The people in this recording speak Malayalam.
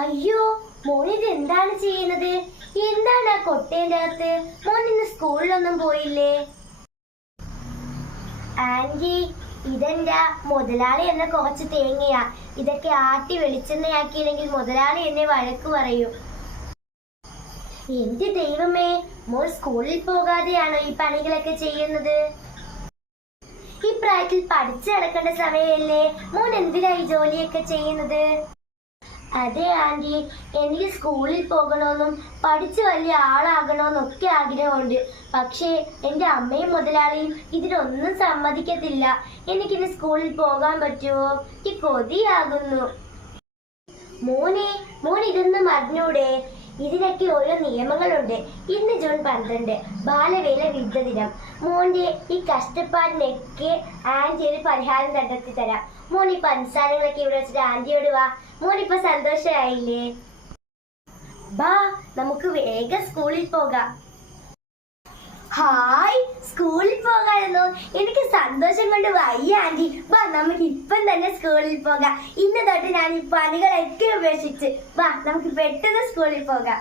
അയ്യോ, മോനിത് എന്താണ് ചെയ്യുന്നത്? എന്താണ് ആ കൊട്ടേന്റെ അകത്ത്? മോൻ ഇന്ന് സ്കൂളിലൊന്നും പോയില്ലേ? ആന്റി, ഇതെന്താ മുതലാളി എന്ന കുറച്ച് തേങ്ങയാ. ഇതൊക്കെ ആട്ടി വെളിച്ചെണ്ണയാക്കിയില്ലെങ്കിൽ മുതലാളി എന്നെ വഴക്ക് പറയും. എന്റെ ദൈവമേ, മോൻ സ്കൂളിൽ പോകാതെയാണോ ഈ പണികളൊക്കെ ചെയ്യുന്നത്? ഈ പ്രായത്തിൽ പഠിച്ചു നടക്കേണ്ട സമയമല്ലേ, മോൻ എന്തിനാ ഈ ജോലിയൊക്കെ ചെയ്യുന്നത്? അതെ ആന്റി, എനിക്ക് സ്കൂളിൽ പോകണമെന്നും പഠിച്ച് വലിയ ആളാകണമെന്നൊക്കെ ആഗ്രഹമുണ്ട്. പക്ഷേ എൻ്റെ അമ്മയും മുതലാളിയും ഇതിനൊന്നും സമ്മതിക്കത്തില്ല. എനിക്കിനി സ്കൂളിൽ പോകാൻ പറ്റുമോ? എനിക്ക് കൊതിയാകുന്നു. മോൻ ഇതൊന്നും അറിഞ്ഞൂടെ? ഇതിനൊക്കെ ഓരോ നിയമങ്ങളുണ്ട്. ഇന്ന് ജൂൺ 12 ബാലവേല വിരുദ്ധ ദിനം. മോന്റെ ഈ കഷ്ടപ്പാടിനൊക്കെ ആന്റി ഒരു പരിഹാരം കണ്ടെത്തി തരാം. മോൻ ഈ പഞ്ചസാരങ്ങളൊക്കെ ഇവിടെ വെച്ചിട്ട് ആന്റിയോട് വാ. മോനിപ്പോ സന്തോഷമായില്ലേ? ബാ, നമുക്ക് വേഗം സ്കൂളിൽ പോകാം. ഹായ്, സ്കൂളിൽ പോകാമെന്നോ? എനിക്ക് സന്തോഷം കൊണ്ട് വയ്യ ആന്റി. വാ, നമുക്ക് ഇപ്പം തന്നെ സ്കൂളിൽ പോകാം. ഇന്ന് തൊട്ട് ഞാൻ ഈ പണികളൊക്കെ ഉപേക്ഷിച്ച്. വാ, നമുക്ക് പെട്ടെന്ന് സ്കൂളിൽ പോകാം.